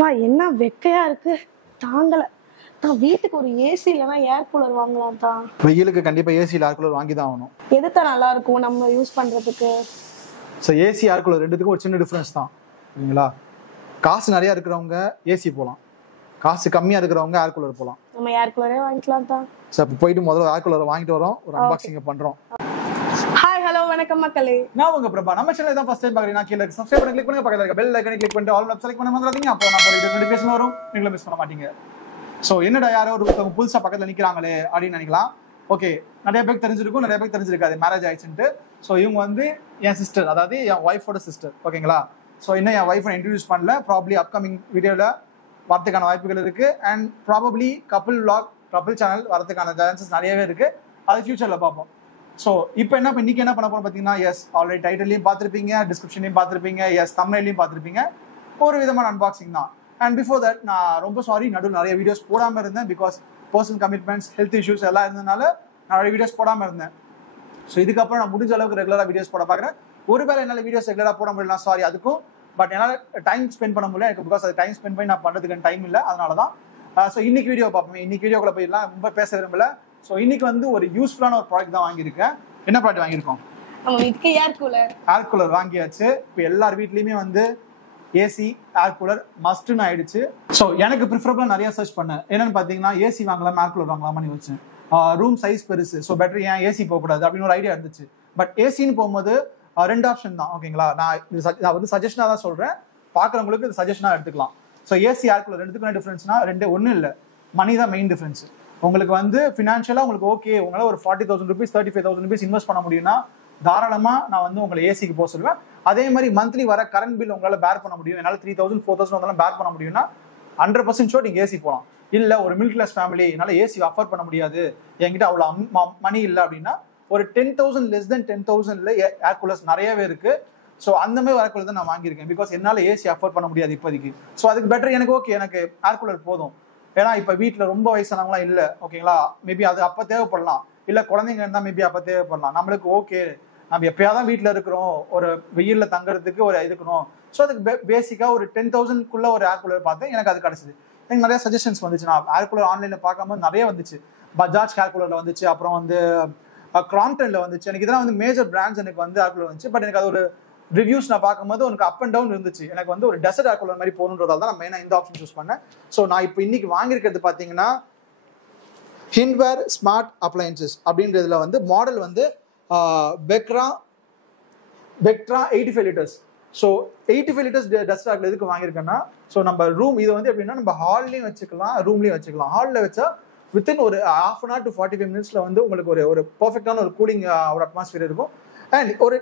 அப்பா என்ன வெக்கையா இருக்கு தாங்கல. நான் வீட்டுக்கு ஒரு ஏசி இல்லைன்னா ஏர் கூலர் வாங்கலாம் தான். வெயிலுக்கு கண்டிப்பா ஏசி ஏர் கூலர் வாங்கி தான் ஆகணும். எதுதான் நல்லா இருக்கும் நம்ம யூஸ் பண்றதுக்கு? ஸோ ஏசி ஏர் கூலர் ரெண்டுத்துக்கும் ஒரு சின்ன டிஃப்ரென்ஸ் தான் சரிங்களா. காசு நிறைய இருக்கிறவங்க ஏசி போகலாம், காசு கம்மியா இருக்கிறவங்க ஏர் கூலர் போகலாம். நம்ம ஏர் கூலரே வாங்கிக்கலாம் தான். ஸோ இப்போ போயிட்டு முதல்ல ஏர் கூலர் வாங்கிட்டு வரோம், ஒரு அன்பாக்சிங் பண்றோம். ஹாய் ஹலோ வணக்கம் மக்களே, நான் உங்க பிரபா. நம்ம சேனல் தான் ஃபர்ஸ்ட் டைம் பாக்குறீங்க, கீழ சப்ஸ்கிரைப் பண்ணி கிளிக் பண்ணுங்க, பக்கத்துல இருக்க பெல் ஐகானை கிளிக் பண்ணிட்டு ஆல் ஆப்ஷன் செலக்ட் பண்ண மறந்துடாதீங்க. அப்போ நான் போற நோட்டிஃபிகேஷன் வரும், நீங்களும் மிஸ் பண்ண மாட்டீங்க. ஸோ என்னடா யாரோ ஒருத்தவங்க புதுசா பக்கத்துல நிக்கிறாங்களே அப்படின்னு நினைக்கலாம். ஓகே, நிறைய பேருக்கு தெரிஞ்சிருக்கும், நிறைய பேருக்கு தெரிஞ்சிருக்காது மேரேஜ் ஆயிடுச்சுட்டு. ஸோ இவங்க வந்து என் சிஸ்டர், அதாவது என் ஒய்ஃபோட சிஸ்டர். ஓகேங்களா. ஸோ இன்னும் என் ஒய்ஃபை இன்ட்ரடியூஸ் பண்ணல, ப்ராபப்ளி அப்கமிங் வீடியோவில் வரதுக்கான வாய்ப்புகள் இருக்கு. And probably couple vlog, couple channel வரதுக்கான சான்சஸ் நிறையவே இருக்கு. அது ஃபியூச்சரில் பார்ப்போம். ஸோ இப்போ இன்னைக்கு என்ன பண்ண போறோம் பார்த்தீங்கன்னா, எஸ் ஆல்ரெடி டைட்டிலையும் பார்த்துருப்பீங்க, டிஸ்கிரிப்ஷன்லையும் பார்த்துருப்பீங்க, எஸ் தம்ப்நெயிலையும் பார்த்துருப்பீங்க. ஒரு விதமான அன்பாக்சிங் தான். அண்ட் பிஃபோர் தட் நான் ரொம்ப சாரி, நடுவில் நிறைய வீடியோஸ் போடாமல் இருந்தேன். Because personal commitments, health issues எல்லாம் இருந்ததுனால நிறைய வீடியோஸ் போடாமல் இருந்தேன். ஸோ இதுக்கப்புறம் நான் முடிஞ்ச அளவுக்கு ரெகுலராக வீடியோஸ் போட பார்க்குறேன். ஒருவேளை என்னால் வீடியோஸ் ரெகுலராக போட முடியல, சாரி அதுக்கும். பட் என்னால் டைம் ஸ்பெண்ட் பண்ண முடியல எனக்கு, பிகாஸ் அது டைம் ஸ்பெண்ட் பண்ணி நான் பண்ணுறதுக்கு டைம் இல்லை, அதனால தான். ஸோ இன்னைக்கு வீடியோ பார்ப்போம். இன்னைக்கு வீடியோக்குள்ள போயிடலாம், ரொம்ப பேச விரும்பல. ஸோ இன்னைக்கு வந்து ஒரு யூஸ்ஃபுல்லான ஒரு ப்ராடக்ட் தான் வாங்கியிருக்கேன். என்ன ப்ராடக்ட் வாங்கியிருக்கோம்? நம்ம வீட்டுக்கு ஏர் கூலர். ஏர் கூலர் வாங்கியாச்சு. இப்போ எல்லார் வீட்லேயுமே வந்து ஏசி ஏர் கூலர் மஸ்ட்னு ஆயிடுச்சு. ஸோ எனக்கு ப்ரிஃபரபிளாக நிறைய சர்ச் பண்ணேன். என்னன்னு பார்த்தீங்கன்னா, ஏசி வாங்கலாம் ஏர் கூலர் வாங்கலாமான்னு யோசிச்சேன். ரூம் சைஸ் பெருசு, ஸோ பெட்டர் ஏன் ஏசி போகக்கூடாது அப்படின்னு ஒரு ஐடியா இருந்துச்சு. பட் ஏசின்னு போகும்போது ரெண்டு ஆப்ஷன் தான். ஓகேங்களா, நான் வந்து சஜஷனாக தான் சொல்கிறேன், பார்க்குறவங்களுக்கு இது சஜஷனாக எடுத்துக்கலாம். ஸோ ஏசி ஏர் கூலர் ரெண்டுத்துக்கும் டிஃப்ரென்ஸ்னா ஒன்றும் இல்லை, மணி தான் மெயின் டிஃப்ரென்ஸ். உங்களுக்கு வந்து ஃபினான்ஷியலாக உங்களுக்கு ஓகே, உங்களால் ஒரு 40,000 rupees 35,000 rupees இன்வெஸ்ட் பண்ண முடியும்னா தாராளமாக நான் வந்து உங்களை ஏசிக்கு போக சொல்லுவேன். அதே மாதிரி மந்த்லி வர கரண்ட் பில் உங்களால் பேர் பண்ண முடியும், என்னால் 3,000 4,000 வந்தாலும் பேர் பண்ண முடியும்னா 100% ஷோர் நீங்கள் ஏசி போகலாம். இல்லை ஒரு மிடில் கிளாஸ் ஃபேமிலி, என்னால் ஏசி அஃபோர்ட் பண்ண முடியாது, என்கிட்ட அவ்வளோ மணி இல்லை அப்படின்னா ஒரு 10,000 less than 10,000 ஏர் கூலர்ஸ் நிறையவே இருக்கு. ஸோ அந்த மாதிரி வர கூலர் தான் நான் வாங்கியிருக்கேன். பிகாஸ் என்னால் ஏசி அஃபோர்ட் பண்ண முடியாது இப்போதைக்கு. ஸோ அதுக்கு பெட்டர் எனக்கு ஓகே, எனக்கு ஏர் கூலர் போதும். ஏன்னா இப்போ வீட்டில் ரொம்ப வயசானவங்களாம் இல்லை, ஓகேங்களா. மேபி அது அப்போ தேவைப்படலாம், இல்லை குழந்தைங்க இருந்தால் மேபி அப்போ தேவைப்படலாம். நம்மளுக்கு ஓகே, நம்ம எப்பயாதான் வீட்டில் இருக்கிறோம், ஒரு வெயிலில் தங்குறதுக்கு ஒரு இருக்கணும். ஸோ அதுக்கு பேசிக்காக ஒரு 10,000 ஒரு ஏர் கூலர் பார்த்தேன், எனக்கு அது கிடச்சிது. எனக்கு நிறைய சஜஷன்ஸ் வந்துச்சு. நான் ஏர் கூலர் ஆன்லைனில் பார்க்கும்போது நிறைய வந்துச்சு. பஜாஜ் ஏர் கூலரில் வந்துச்சு, அப்புறம் வந்து கிராம்ப்டனில் வந்துச்சு. எனக்கு இதெல்லாம் வந்து மேஜர் பிராண்ட்ஸ் எனக்கு வந்து ஏர் கூலர் வந்துச்சு. பட் எனக்கு அது ஒரு ரிவ்யூஸ் நான் பார்க்கும்போது உனக்கு அப் அண்ட் டவுன் இருந்துச்சு. எனக்கு வந்து ஒரு டெசர்ட் ஏர் கூலர் மாதிரி போகணுன்றதால தான் நான் மெயினாக இந்த ஆப்ஷன் சூஸ் பண்ணேன். ஸோ நான் இப்போ இன்னைக்கு வாங்கியிருக்கிறது பார்த்தீங்கன்னா ஹிண்ட்வேர் ஸ்மார்ட் அப்ளையன்சஸ் அப்படின்றதுல வந்து மாடல் வந்து பெக்ட்ரா 85 liters. ஸோ 85 liters டஸ்ட் ஆகில் எதுக்கு வாங்கியிருக்கேன்னா, ஸோ நம்ம ரூம் இது வந்து எப்படின்னா நம்ம ஹால்லையும் வச்சுக்கலாம், ரூம்லையும் வச்சுக்கலாம். ஹாலில் வச்சா வித்தின் ஒரு 1/2 hour to 45 minutes வந்து உங்களுக்கு ஒரு பர்ஃபெக்டான ஒரு கூலிங் ஒரு அட்மாஸ்பியர் இருக்கும். அண்ட் ஒரு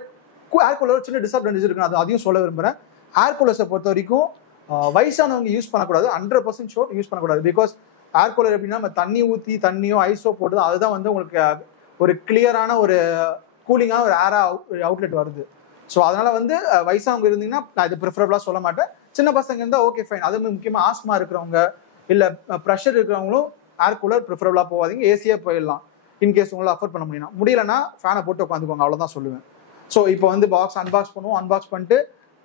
ஏர் கூலர் சின்ன டிஸ்அட்வான்டேஜ் இருக்கு, அதையும் சொல்ல விரும்புகிறேன். ஏர் கூலர்ஸை பொறுத்த வரைக்கும் வயசானவங்க யூஸ் பண்ணக்கூடாது, 100% ஷோர் யூஸ் பண்ணக்கூடாது. பிகாஸ் ஏர் கூலர் எப்படின்னா நம்ம தண்ணி ஊற்றி தண்ணியோ ஐஸோ போட்டு அதுதான் வந்து உங்களுக்கு ஒரு கிளியரான ஒரு கூலிங்கான ஒரு ஏரா அவுட்லெட் வருது. ஸோ அதனால வந்து வயசானவங்க இருந்தீங்கன்னா நான் இது ப்ரிஃபரபிளாக சொல்ல மாட்டேன். சின்ன பசங்க இருந்தால் ஓகே ஃபைன். அது முக்கியமாக ஆஸ்மா இருக்கிறவங்க இல்லை ப்ரெஷர் இருக்கிறவங்களும் ஏர் கூலர் ப்ரிஃபரபிளாக போகாதீங்க, ஏசியே போயிடலாம். இன்கேஸ் உங்களால் அஃபோர்ட் பண்ண முடியலன்னா ஃபேனை போட்டு உட்காந்துக்கோங்க, அவ்வளோதான் சொல்லுவேன். ஸோ இப்போ வந்து அன்பாக்ஸ் பண்ணுவோம். அன்பாக்ஸ் பண்ணிட்டு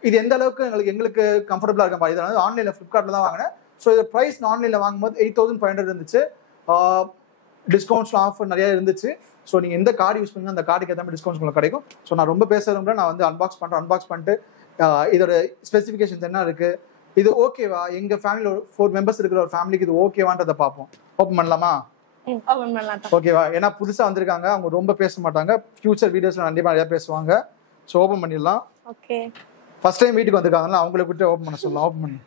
இது எந்த அளவுக்கு எங்களுக்கு கம்ஃபர்டபுளாக இருக்க மாதிரி. இதை ஆன்லைனில் ஃப்ளிப்கார்ட்டில் தான் வாங்கினேன். ஸோ இது ப்ரைஸ் ஆன்லைனில் வாங்கும்போது 8,500 இருந்துச்சு. டிஸ்கவுண்ட்ஸ்லாம் ஆஃபர் நிறைய இருந்துச்சு. ஸோ நீங்கள் எந்த கார்டு யூஸ் பண்ணுங்க அந்த கார்டுக்கு ஏற்ற மாதிரி டிஸ்கவுண்ட்ஸ் உங்களுக்கு கிடைக்கும். ஸோ நான் ரொம்ப பேசுகிறேன், நான் வந்து அன்பாக்ஸ் பண்ணிட்டு இதோட ஸ்பெசிஃபிகேஷன்ஸ் என்ன இருக்குது, இது ஓகேவா, எங்கள் ஃபேமிலியில் 4 members இருக்கிற ஒரு ஃபேமிலிக்கு இது ஓகேவான்றதை பார்ப்போம். ஓப்பன் பண்ணலாமா? ஓகேவா? ஏன்னா புதுசாக வந்திருக்காங்க, அவங்க ரொம்ப பேச மாட்டாங்க. ஃபியூச்சர் வீடியோஸில் கண்டிப்பாக நிறையா பேசுவாங்க. ஸோ ஓப்பன் பண்ணிடலாம். ஓகே, ஃபர்ஸ்ட் டைம் வீட்டுக்கு வந்திருக்காங்களா, அவங்களை விட்டு ஓப்பன் பண்ண சொல்லலாம். ஓப்பன் பண்ணி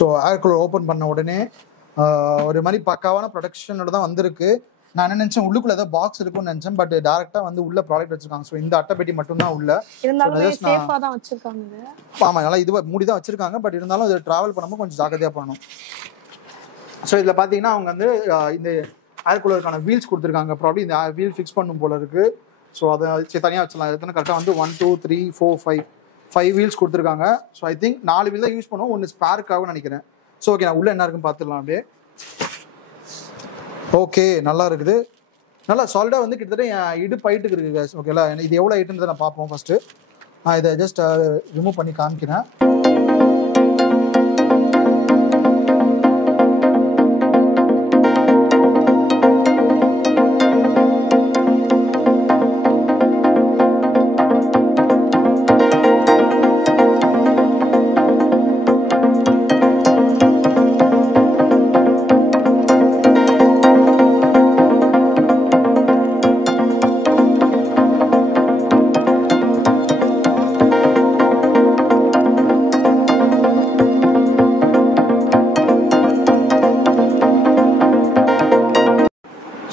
ஸோ ஏர் கூலர் ஓப்பன் பண்ண உடனே ஒரு மாதிரி பக்காவான ப்ரொடக்ஷனோட தான் வந்திருக்கு. நான் என்ன நினைச்சேன், உள்ளுக்குள்ள ஏதோ பாக்ஸ் இருக்கும்னு நினைச்சேன். பட் டேரக்டா வந்து உள்ள ப்ராடக்ட் வச்சிருக்காங்க. ஸோ இந்த அட்டைப்பெட்டி மட்டும் தான் உள்ள. ஆமா, நல்லா இது மூடி தான் வச்சிருக்காங்க. பட் இருந்தாலும் இது டிராவல் பண்ணும்போது கொஞ்சம் ஜாக்கிரதையா பண்ணணும். ஸோ இதுல பாத்தீங்கன்னா அவங்க வந்து இந்த ஏர் கூலருக்கான வீல்ஸ் கொடுத்துருக்காங்க. ப்ராப்ளம் இந்த வீல் ஃபிக்ஸ் பண்ணும் போல இருக்கு. ஸோ அதை தனியாக வச்சிடலாம். எத்தனை கரெக்டாக வந்து 1 2 3 4 5 வீல்ஸ் கொடுத்துருக்காங்க. ஸோ ஐ திங்க் 4 வீல் தான் யூஸ் பண்ணுவோம், ஒன்று ஸ்பேருக்காக நினைக்கிறேன். ஸோ ஓகே, நான் உள்ள என்ன இருக்குன்னு பார்த்துடலாம் அப்படியே. ஓகே, நல்லா இருக்குது, நல்லா சாலிடாக வந்து கிட்டத்தட்ட என் இடுப்பு ஹைட்டுக்கு இருக்குது guys. ஓகேங்களா, இது எவ்வளோ ஹைட்டுன்றதை நான் பார்ப்போம் ஃபஸ்ட்டு. நான் இதை ஜஸ்ட் ரிமூவ் பண்ணி காமிக்கிறேன்.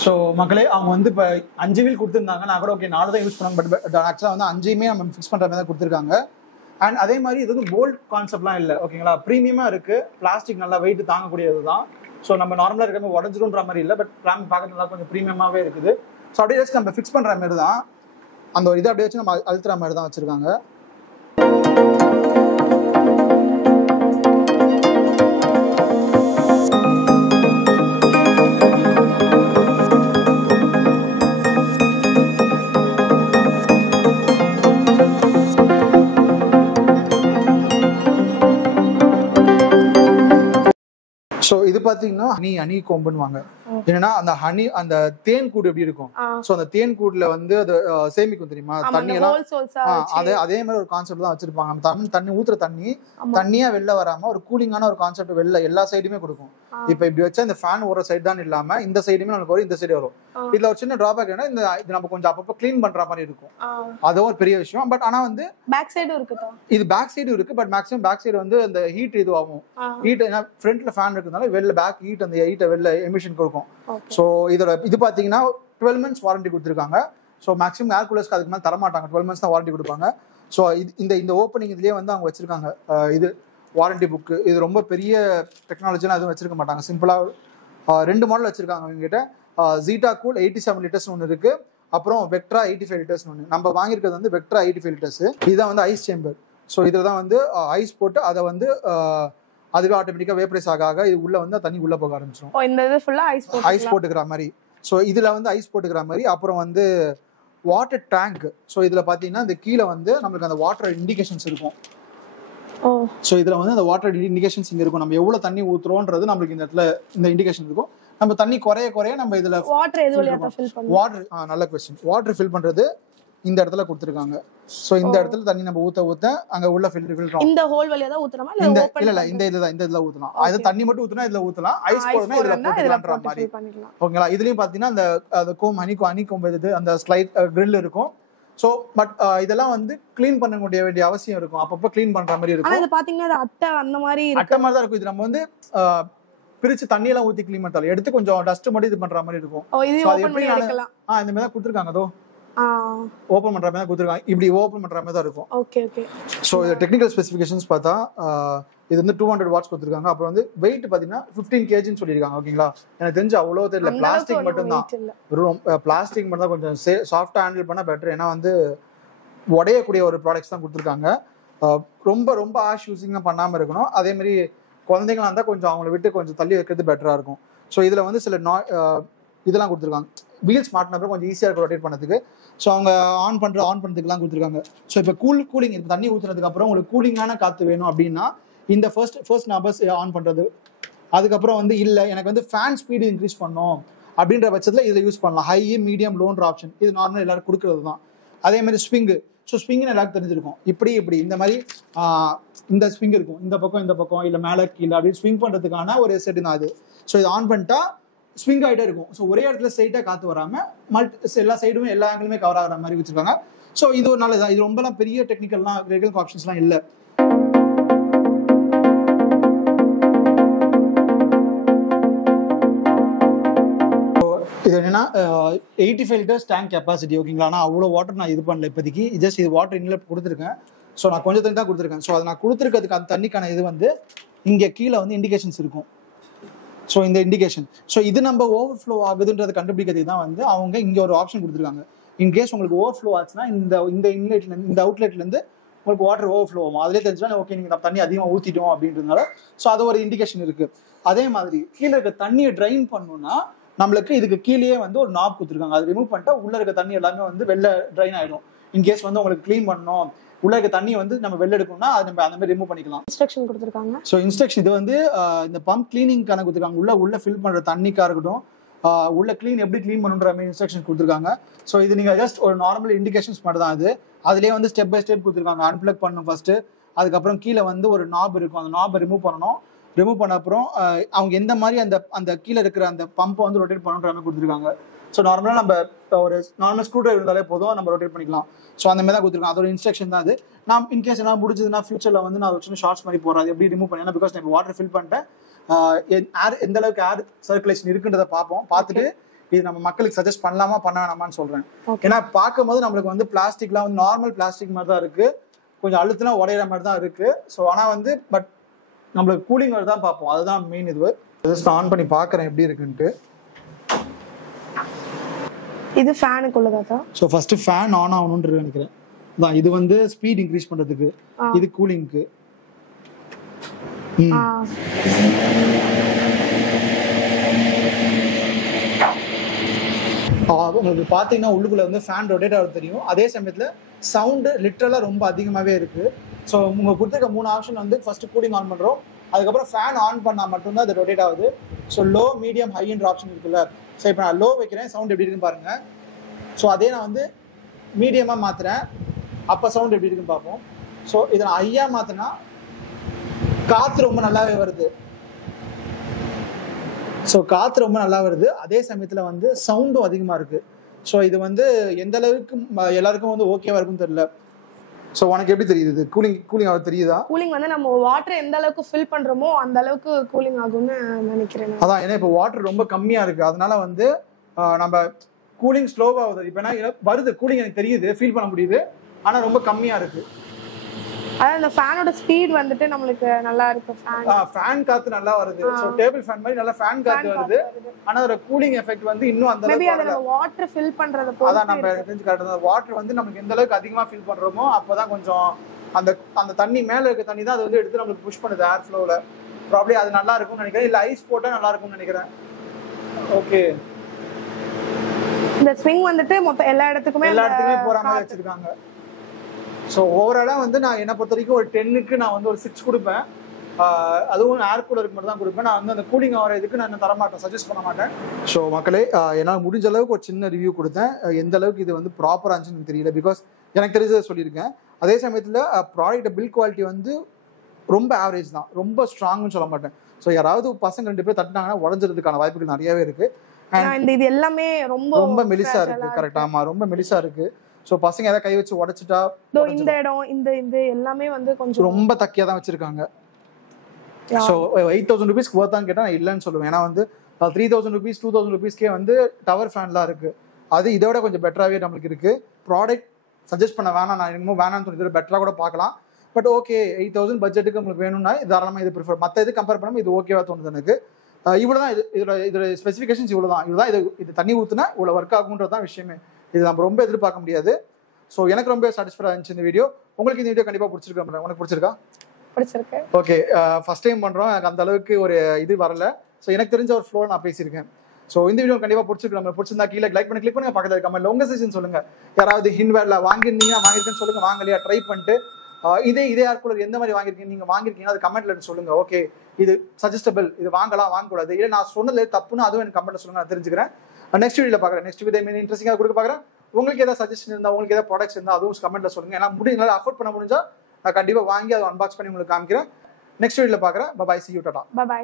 ஸோ மக்களே, அவங்க வந்து இப்போ 5 வீல் கொடுத்துருந்தாங்க. நான் கூட ஓகே 4 தான் யூஸ் பண்ணுவாங்க, பட் ஆக்சுவலாக வந்து 5யுமே நம்ம ஃபிக்ஸ் பண்ணுற மாதிரி தான் கொடுத்துருக்காங்க. அண்ட் அதே மாதிரி இது வந்து போல்ட் கான்செப்ட்லாம் இல்லை, ஓகேங்களா, ப்ரீமியமாக இருக்குது. பிளாஸ்டிக் நல்லா வெயிட் தாங்கக்கூடியது தான். ஸோ நம்ம நார்மலாக இருக்கிற உடஞ்சிடும்ன்ற மாதிரி இல்லை, பட் ரேம் பார்க்கறதுலாம் கொஞ்சம் ப்ரீமியமாகவே இருக்குது. ஸோ அப்படியே வச்சு நம்ம ஃபிக்ஸ் பண்ணுற மாதிரி தான், அந்த இதை அப்படியே வச்சு நம்ம அழுத்துற மாதிரி தான் வச்சுருக்காங்க. ஸோ இது பார்த்தீங்கன்னா ஹனி கோம்புன்னு என்னன்னா அந்த தேன் கூடு எப்படி இருக்கும். ஸோ அந்த தேன் கூடுல வந்து அது சேமிக்கும் தெரியுமா, தண்ணி எல்லாம் அதே மாதிரி ஒரு கான்செப்ட் தான் வச்சிருப்பாங்க. தண்ணி ஊத்துற தண்ணியா வெளில வராம ஒரு கூலிங்கான ஒரு கான்செப்ட் வெளில எல்லா சைடுமே கொடுக்கும். இப்ப இப்படி வச்சா இந்த ஃபேன் ஒரு சைடு தான் இல்லாம இந்த சைடுமே நமக்கு வரும், இந்த சைடு வரும். இதுல ஒரு சின்ன டிராபேக் என்ன, இது நம்ம கொஞ்சம் அப்பப்போ கிளீன் பண்ற மாதிரி இருக்கும். அதுவும் ஒரு பெரிய விஷயம். பட் ஆனா வந்து பேக் சைடும் இருக்கு, இது பேக் சைடும் இருக்கு. பட் மேக்ஸிமம் பேக் சைடு வந்து அந்த ஹீட் இது ஆகும். ஹீட் ஏன்னா ஃப்ரண்ட்ல ஃபேன் இருக்கிறதுனால வெளில பேக் ஹீட் அந்த ஹீட்டை வெளில எமிஷன் கொடுக்கும். ஸோ இதோட இது பாத்தீங்கன்னா 12 months வாரண்டி கொடுத்துருக்காங்க. ஸோ மேக்ஸிமம் ஏர் கூலர்ஸ்க்கு அதுக்கு மேலே தரமாட்டாங்க, 12 months தான் வாரண்டி கொடுப்பாங்க. ஸோ இந்த ஓப்பனிங் இதுலேயே வந்து அவங்க வச்சிருக்காங்க இது வாரண்டி புக்கு. இது ரொம்ப பெரிய டெக்னாலஜிலாம் எதுவும் வச்சிருக்க மாட்டாங்க. சிம்பிளாக 2 மாடல் வச்சிருக்காங்க இவங்ககிட்ட. ஜீட்டா கூல் 87 லிட்டர்ஸ் ஒன்று இருக்கு, அப்புறம் வெக்ட்ரா 85 லிட்டர்ஸ் ஒன்று. நம்ம வாங்கியிருக்கிறது வந்து வெக்ட்ரா 85 லிட்டர்ஸ். இதுதான் வந்து ஐஸ் சேம்பர். ஸோ இதில் தான் வந்து ஐஸ் போட்டு அதை வந்து அதுவே ஆட்டோமேட்டிக்காக வேப்பரைஸ் ஆக இது உள்ள வந்து தண்ணி உள்ள போக ஆரம்பிச்சிடும். இந்த இது ஃபுல்லா ஐஸ் போட்டுக்கிற மாதிரி. ஸோ இதில் வந்து ஐஸ் போட்டுக்கிற மாதிரி. அப்புறம் வந்து வாட்டர் டேங்க். ஸோ இதில் பார்த்தீங்கன்னா இந்த கீழே வந்து நம்மளுக்கு அந்த வாட்டர் இண்டிகேஷன்ஸ் இருக்கும். ஸோ இதில் வந்து அந்த வாட்டர் இண்டிகேஷன்ஸ் இங்கே இருக்கும். நம்ம எவ்வளோ தண்ணி ஊற்றுறோன்றது நம்மளுக்கு இந்த இடத்துல இந்த இண்டிகேஷன் இருக்கும். நம்ம தண்ணி குறைய நம்ம இதில் வாட்டர் நல்ல கொஸ்டின். வாட்டர் ஃபில் பண்ணுறது இந்த இடத்துல கொடுத்துருக்காங்க. ஸோ இந்த இடத்துல தண்ணி நம்ம ஊத்த அங்க உள்ள ஃபில்டர் இந்த ஹோல் வழியா தான் ஊத்துறோமா இல்ல இந்த இதுல ஊத்தலாம். அது தண்ணி மட்டும் ஊத்துனா இதுல ஊத்தலாம், ஐஸ் போடுனா இதுல போட்டுக்கலாம்ன்ற மாதிரி. ஓகேங்களா, இதுலயும் பாத்தீங்கன்னா அந்த ஹனி கோம் இது அந்த ஸ்லைட் கிரில் இருக்கும். சோ பட் இதெல்லாம் வந்து க்ளீன் பண்ண வேண்டிய அவசியம் இருக்கும், அப்பப்போ க்ளீன் பண்ற மாதிரி இருக்கும். இது பாத்தீங்கன்னா அட்டை அந்த மாதிரி அட்டை மாதிரி தான் இருக்கும். இது நம்ம வந்து பிரிச்சு தண்ணி எல்லாம் ஊத்தி க்ளீன் பண்ணாலும் எடுத்து கொஞ்சம் டஸ்ட் மட்டும் இது பண்ற மாதிரி இருக்கும். இந்த மாதிரி தான் கொடுத்துருக்காங்க. அதோ ஓபன் பண்ற மாதிரி கொடுத்துருக்காங்க. இப்படி ஓபன் பண்ற மாதிரி தான் இருக்கும். Okay okay. ஸோ இது டெக்னிக்கல் ஸ்பெசிஃபிகேஷன்ஸ் பார்த்தா இது வந்து 200 வாட்ஸ் கொடுத்துருக்காங்க. அப்புறம் வந்து வெயிட் பார்த்தீங்கன்னா 15 kgன்னு சொல்லியிருக்காங்க. ஓகேங்களா, எனக்கு தெரிஞ்சு அவ்வளோ தெரியல. பிளாஸ்டிக் மட்டும் தான், பிளாஸ்டிக் மட்டும் தான் கொஞ்சம் சாஃப்டாக ஹேண்டில் பண்ணால் பெட்டர். ஏன்னா வந்து உடையக்கூடிய ஒரு ப்ராடக்ட்ஸ் தான் கொடுத்துருக்காங்க. ரொம்ப ரொம்ப ஆஷ் யூஸிங் பண்ணாமல் இருக்கணும். அதே மாதிரி குழந்தைங்களா இருந்தால் கொஞ்சம் அவங்கள விட்டு கொஞ்சம் தள்ளி வைக்கிறது பெட்டராக இருக்கும். ஸோ இதில் வந்து சில இதெல்லாம் கொடுத்துருக்காங்க. வீல்ஸ் மாட்டின அப்புறம் கொஞ்சம் ஈஸியாக இருக்கும் ரொட்டேட் பண்ணதுக்கு. ஸோ அவங்க ஆன் பண்ணுறதுக்குலாம் கொடுத்துருக்காங்க. ஸோ இப்போ கூலிங் இப்போ தண்ணி ஊற்றுறதுக்கு அப்புறம் உங்களுக்கு கூலிங்கான காற்று வேணும் அப்படின்னா இந்த ஃபர்ஸ்ட் நம்பர்ஸ் ஆன் பண்ணுறது. அதுக்கப்புறம் வந்து இல்லை எனக்கு வந்து ஃபேன் ஸ்பீடு இன்க்ரீஸ் பண்ணோம் அப்படின்ற பட்சத்தில் இதை யூஸ் பண்ணலாம். ஹை மீடியம் லோன்ற ஆப்ஷன் இது நார்மலாக எல்லாரும் கொடுக்குறது தான். அதே மாதிரி ஸ்விங்கு. ஸோ ஸ்விங்னு எல்லாருக்கும் தெரிஞ்சிருக்கும். இப்படி இந்த மாதிரி இந்த ஸ்விங் இருக்கும், இந்த பக்கம் இல்லை மேலே கீழே அப்படின்னு ஸ்விங் பண்ணுறதுக்கான ஒரு செட்டு தான் அது. ஸோ இது ஆன் பண்ணிட்டா ஸ்விங் ஆகிட்டே இருக்கும். ஸோ ஒரே இடத்துல ஸ்ட்ரைட்டாக காற்று வராமல் எல்லா சைடுமே எல்லா ஆங்கிலுமே கவர் ஆகிற மாதிரி வச்சுருக்காங்க. ஸோ இது ஒரு நல்லதான். இது ரொம்பலாம் பெரிய டெக்னிக்கல் ஆப்ஷன்ஸ்லாம் இல்லை. இது என்னன்னா 85 லிட்டர்ஸ் டேங்க் கெப்பாசிட்டி. ஓகேங்களா, ஆனால் அவ்வளோ வாட்டர் நான் இது பண்ணல இப்போதைக்கு. ஜஸ்ட் இது வாட்டர் இன்லெட் கொடுத்துருக்கேன். ஸோ நான் கொஞ்சம் தண்ணி தான் கொடுத்துருக்கேன். ஸோ அதை நான் கொடுத்துருக்கிறதுக்கு அந்த தண்ணிக்கான இது வந்து இங்கே கீழே வந்து இண்டிகேஷன்ஸ் இருக்கும். ஸோ இந்த இண்டிகேஷன். ஸோ இது நம்ம ஓவர்ஃப்ளோ ஆகுதுன்றது கண்டுபிடிக்கிறதுக்கு தான் வந்து அவங்க இங்கே ஒரு ஆப்ஷன் கொடுத்துருக்காங்க. இன்கேஸ் உங்களுக்கு ஓவர்ஃப்ளோ ஆச்சுன்னா இந்த இந்த இன்லெட்ல இந்த அவுட்லெட்ல இருந்து உங்களுக்கு வாட்டர் ஓவர்ஃப்ளோ ஆகும். அதிலே தெரிஞ்சுன்னா ஓகே நீங்க தண்ணி அதிகமாக ஊற்றிட்டோம் அப்படின்றதுனால ஸோ அது ஒரு இண்டிகேஷன் இருக்கு. அதே மாதிரி கீழே இருக்க தண்ணியை ட்ரைன் பண்ணணும்னா நம்மளுக்கு இதுக்கு கீழேயே வந்து ஒரு நாப் கொடுத்துருக்காங்க. அது ரிமூவ் பண்ணிட்டா உள்ள இருக்க தண்ணி எல்லாமே வந்து வெளில ட்ரைன் ஆயிடும். இன்கேஸ் வந்து உங்களுக்கு க்ளீன் பண்ணணும், உள்ள இருக்க தண்ணி வந்து நம்ம வெளில எடுக்கணும்னா அது நம்ம அந்த மாதிரி ரிமூவ் பண்ணிக்கலாம். இன்ஸ்ட்ரக்ஷன் கொடுத்துருக்காங்க. ஸோ இன்ஸ்ட்ரக்ஷன் இது வந்து இந்த பம்ப் கிளீனிங்கான கொடுத்துருக்காங்க. உள்ள ஃபில் பண்ற தண்ணிக்கா இருக்கட்டும், உள்ள எப்படி க்ளீன் பண்ணுன்ற மாதிரி இன்ஸ்ட்ரக்ஷன் கொடுத்துருக்காங்க. ஸோ இது நீங்க ஜஸ்ட் ஒரு நார்மல் இண்டிகேஷன்ஸ் மட்டும் தான். அது அதுலேயே வந்து ஸ்டெப் பை ஸ்டெப் கொடுத்துருக்காங்க. அன்பிளக் பண்ணணும் ஃபர்ஸ்ட், அதுக்கப்புறம் கீழே வந்து ஒரு நாப் இருக்கும், அந்த நாபை ரிமூவ் பண்ணணும். ரிமூவ் பண்ண அப்புறம் அவங்க எந்த மாதிரி அந்த கீழே இருக்கிற அந்த பம்பை வந்து ரொட்டேட் பண்ணுன்ற மாதிரி கொடுத்துருக்காங்க. ஸோ நார்மலாக நம்ம ஒரு நார்மல் ஸ்க்ரூ டிரைவர் இருந்தாலே போதும், நம்ம ரொட்டேட் பண்ணிக்கலாம். ஸோ அந்த மாதிரி தான் கொடுத்துருக்காங்க. அதோட இன்ஸ்ட்ரக்ஷன் தான் அது. நான் இன்கேஸ் என்ன முடிஞ்சதுன்னா ஃபியூச்சரில் வந்து நான் ஒரு சின்ன ஷார்ட்ஸ் மாதிரி போகிறேன், அது எப்படி ரிமூவ் பண்ணேன். பிகாஸ் நான் வாட்டர் ஃபில் பண்ணிட்டேன், ஏர் எந்த அளவுக்கு ஏர் சர்க்குலேஷன் இருக்குன்றதை பார்த்துட்டு இது நம்ம மக்களுக்கு சஜஸ்ட் பண்ணலாமா பண்ண வேணாமான்னு சொல்றேன். ஏன்னா பார்க்கும்போது நம்மளுக்கு வந்து பிளாஸ்டிக்லாம் வந்து நார்மல் பிளாஸ்டிக் மாதிரி தான் இருக்கு, கொஞ்சம் அழுத்தினா உடையிற மாதிரி தான் இருக்கு. ஸோ ஆனால் வந்து பட் நம்மளுக்கு கூலிங் தான் பார்ப்போம், அதுதான் மெயின். இது ஜஸ்ட் ஆன் பண்ணி பார்க்குறேன் எப்படி இருக்குன்ட்டு. இது ஃபேனுக்குள்ளதா? ஸோ ஃபர்ஸ்ட் ஃபேன் ஆன் ஆகணும்னு நினைக்கிறேன். தான் இது வந்து ஸ்பீட் இன்க்ரீஸ் பண்றதுக்கு, இது கூலிங்க்கு. உங்களுக்கு பார்த்தீங்கன்னா உள்ளுக்குள்ள வந்து ஃபேன் ரொட்டேட் ஆகிறது தெரியும். அதே சமயத்தில் சவுண்டு லிட்டரலாக ரொம்ப அதிகமாகவே இருக்கு. ஸோ உங்களுக்கு கொடுத்துருக்க 3 ஆப்ஷன் வந்து ஃபர்ஸ்ட் கூலிங் ஆன் பண்ணுறோம், அதுக்கப்புறம் ஃபேன் ஆன் பண்ணால் மட்டும்தான் அது ரொட்டேட் ஆகுது. ஸோ லோ மீடியம் ஹைன்ற ஆப்ஷன் இருக்குல்ல. ஸோ இப்போ நான் லோ வைக்கிறேன், சவுண்ட் எப்படி இருக்குன்னு பாருங்க. ஸோ அதே நான் வந்து மீடியமாக மாற்றுறேன், அப்போ சவுண்ட் எப்படி இருக்குன்னு பார்ப்போம். ஸோ இதை நான் ஹையாக மாற்றினா காற்று ரொம்ப நல்லாவே வருது. ஸோ காற்று ரொம்ப நல்லா வருது, அதே சமயத்தில் வந்து சவுண்டும் அதிகமாக இருக்கு. ஸோ இது வந்து எந்த அளவுக்கு எல்லாருக்கும் வந்து ஓகேவா இருக்குன்னு தெரியல. ஸோ உனக்கு எப்படி தெரியுது கூலிங் ஆக தெரியுதா? கூலிங் வந்து நம்ம வாட்டர் எந்த அளவுக்கு ஃபில் பண்றோமோ அந்த அளவுக்கு கூலிங் ஆகும்னு நினைக்கிறேன். அதான், ஏன்னா இப்போ வாட்டர் ரொம்ப கம்மியா இருக்கு, அதனால வந்து நம்ம கூலிங் ஸ்லோவாகுது. இப்போ என்ன வருது கூலிங் எனக்கு தெரியுது, ஃபீல் பண்ண முடியுது, ஆனா ரொம்ப கம்மியா இருக்கு. அதான் இந்த ஃபேனோட ஸ்பீட் வந்துட்டு நம்மளுக்கு நல்லா இருக்கு. ஃபேன் காத்து நல்லா வருது. சோ டேபிள் ஃபேன் மாதிரி நல்லா ஃபேன் காத்து வருது, ஆனா அதோட கூலிங் எஃபெக்ட் வந்து இன்னும் அந்த அளவுக்கு வரல. நம்ம வாட்டர் ஃபில் பண்றத பொறுத்து அதான் நம்ம தெரிஞ்சு காட்டுறது. வாட்டர் வந்து நமக்கு எந்த அளவுக்கு அதிகமா ஃபில் பண்றோமோ அப்பதான் கொஞ்சம் அந்த தண்ணி மேல இருக்க தண்ணி தான் அது வந்து எடுத்து நமக்கு புஷ் பண்ணுது ஏர் ஃப்ளோல. ப்ராபபிலி அது நல்லா இருக்கும்னு நினைக்கிறேன், இல்ல ஐஸ் போட்டா நல்லா இருக்கும்னு நினைக்கிறேன். ஓகே, இந்த ஸ்விங் வந்துட்டு மொத்த எல்லா இடத்துக்குமே போற மாதிரி வச்சிருக்காங்க. ஸோ ஓவராலாக வந்து நான் என்ன பொறுத்த வரைக்கும் ஒரு 10க்கு நான் வந்து ஒரு 6 கொடுப்பேன். அதுவும் ஏர் கூலருக்கு மட்டும் தான் கொடுப்பேன். நான் வந்து அந்த கூலிங் ஆகிற இதுக்கு நான் தரமாட்டேன், சஜஸ்ட் பண்ண மாட்டேன். ஸோ மக்களே, என்னால் முடிஞ்ச அளவுக்கு ஒரு சின்ன ரிவ்யூ கொடுத்தேன். எந்த அளவுக்கு இது வந்து ப்ராப்பராக இருந்துச்சுன்னு தெரியல, பிகாஸ் எனக்கு தெரிஞ்சதை சொல்லியிருக்கேன். அதே சமயத்தில் ப்ராடக்ட் பில் குவாலிட்டி வந்து ரொம்ப ஆவரேஜ் தான், ரொம்ப ஸ்ட்ராங்னு சொல்ல மாட்டேன். ஸோ யாராவது பசங்க 2 பேர் தட்டினாங்கன்னா உடஞ்சிறதுக்கான வாய்ப்புகள் நிறையவே இருக்கு. இது எல்லாமே ரொம்ப மெலிசா இருக்கு. கரெக்ட், ஆமா, ரொம்ப மெலிசா இருக்கு. ஸோ பசங்க ஏதாவது கை வச்சு உடைச்சிட்டா இந்த இடம் இந்த எல்லாமே வந்து கொஞ்சம் ரொம்ப தக்கியா தான் வச்சிருக்காங்க. ஸோ 8,000 rupeesக்கு ஒர்த்தான்னு கேட்டால் நான் இல்லைன்னு சொல்லுவேன். ஏன்னா வந்து 3,000 rupees 2,000 rupeesக்கே வந்து டவர் ஃபேன்லாம் இருக்கு. அது இதோட கொஞ்சம் பெட்டராகவே நம்மளுக்கு இருக்கு. ப்ராடக்ட் சஜஸ்ட் பண்ண வேணாம், நான் இன்னமும் வேணாம்னு சொல்லி பெட்டராக கூட பார்க்கலாம். பட் ஓகே, 8,000 பட்ஜெட்டுக்கு உங்களுக்கு வேணும்னா தாராளமாக இது ப்ரிஃபர். மற்ற இது கம்பேர் பண்ணாமல் இது ஓகேவா தோணுது எனக்கு. இவ்வளோதான் இதோட ஸ்பெசிஃபிகேஷன்ஸ் இவ்வளோதான். இது தண்ணி ஊற்றுனா இவ்வளோ ஒர்க் ஆகுன்றது தான் விஷயமே. இது நம்ம ரொம்ப எதிர்பார்க்க முடியாது. ஸோ எனக்கு ரொம்ப சாட்டிஸ்ஃபைடாக இருந்துச்சு இந்த வீடியோ. உங்களுக்கு இந்த வீடியோ கண்டிப்பாக பிடிச்சிருக்கா? உனக்கு பிடிச்சிருக்கா? பிடிச்சிருக்கு. ஓகே, ஃபர்ஸ்ட் டைம் பண்ணுறோம், எனக்கு அந்த அளவுக்கு ஒரு இது வரல. ஸோ எனக்கு தெரிஞ்ச ஒரு ஃப்ளோ நான் பேசியிருக்கேன். ஸோ இந்த வீடியோ கண்டிப்பாக பிடிச்சிருக்கு. நம்ம பிடிச்சிருந்தா கீழே லைக் பண்ணி கிளிக் பண்ணுங்க, பக்கத்தில் கமெண்ட்ல உங்க சஜஷன் சொல்லுங்க. யாராவது ஹிண்ட்வேர்ல வாங்கியிருந்தீங்கன்னா வாங்கியிருக்கேன்னு சொல்லுங்க, வாங்கலையா ட்ரை பண்ணிட்டு இதே ஏர் கூலர் எந்த மாதிரி வாங்கியிருக்கீங்க, நீங்க வாங்கியிருக்கீங்கன்னா அது கமெண்ட்ல சொல்லுங்க. ஓகே, இது சஜஸ்டபிள், இது வாங்கலாம் வாங்கக்கூடாது, இல்லை நான் சொன்னது தப்புன்னு அதுவும் எனக்கு கமெண்ட்ல சொல்லுங்க, நான் தெரிஞ்சுக்கிறேன். நெக்ஸ்ட் வீடியோல பார்க்குறேன். நெக்ஸ்ட் வீடியோ இன்ட்ரெஸ்டிங்காக கொடுக்க பார்க்குறேன். உங்களுக்கு ஏதாவது சஜஷன் இருந்தால், உங்களுக்கு ஏதாவது ப்ராடக்ட்ஸ் இருந்தால் அதுவும் கமெண்ட்ல சொல்லுங்க. ஏன்னா முடிஞ்ச அஃபோர்ட் பண்ண முடிஞ்சா நான் கண்டிப்பாக வாங்கி அதை அன்பாக்ஸ் பண்ணி உங்களுக்கு காமிக்கிறேன். நெக்ஸ்ட் வீடியோல பார்க்குறேன். Bye, see you, ta ta. By.